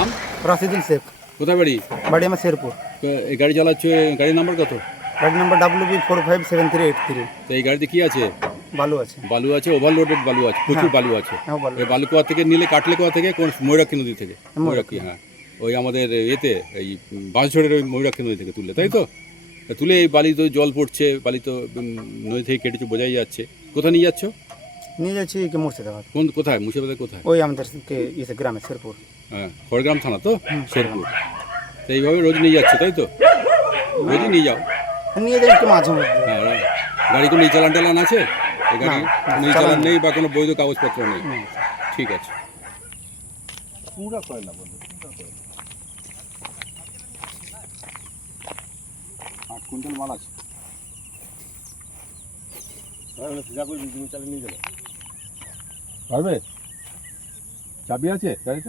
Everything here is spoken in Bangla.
আম রাশিদুল শেখ কোথায় বাড়ি বাড়ি আমার শেরপুর তো এই গাড়ি চালাচ্ছ গাড়ির নাম্বার কত? গাড়ি number W B four five seven three eight three তো এই গাড়িতে কি আছে? বালু আছে। বালু আছে ওভারলোডেড বালু আছে প্রচুর হ্যাঁ। বালু আছে। হ্যাঁ এই বালু কোয়া থেকে নিলে কাটলে কোয়া থেকে? কোন ময়ূরাক্ষী নদী থেকে? ময়ূরাক্ষী। হ্যাঁ। ওই আমাদের এতে এই বাঁশঝড়ের ওই ময়ূরাক্ষী নদী থেকে তুলে তাই তো? তুলে এই বালি তো জল পড়ছে বালি তো নদী থেকে কেটেছে বোঝাই যাচ্ছে। কোথায় নিয়ে যাচ্ছ? নিয়ে যাচ্ছি কি মুর্শিদাবাদ। কোন কোথায়? মুর্শিদাবাদে কোথায়? ওই আমাদের গ্রামে শেরপুর। হ্যাঁ খড়গ্রাম থানা তো? শেরপুর। তো এইভাবে রোজ নিয়ে যাচ্ছে তাই তো? রোজই নিয়ে যাও। নিয়ে যাই একটু মাঝে মধ্যে। হ্যাঁ। গাড়ি কোনো এই চালান টালান আছে? এই গাড়ি কোনো এই চালান নেই। বা কোনো বৈধ কাগজপত্র নেই। ঠিক আছে। আট কুইন্টাল মাল আছে। পারবে? চাবি আছে গাড়িতে?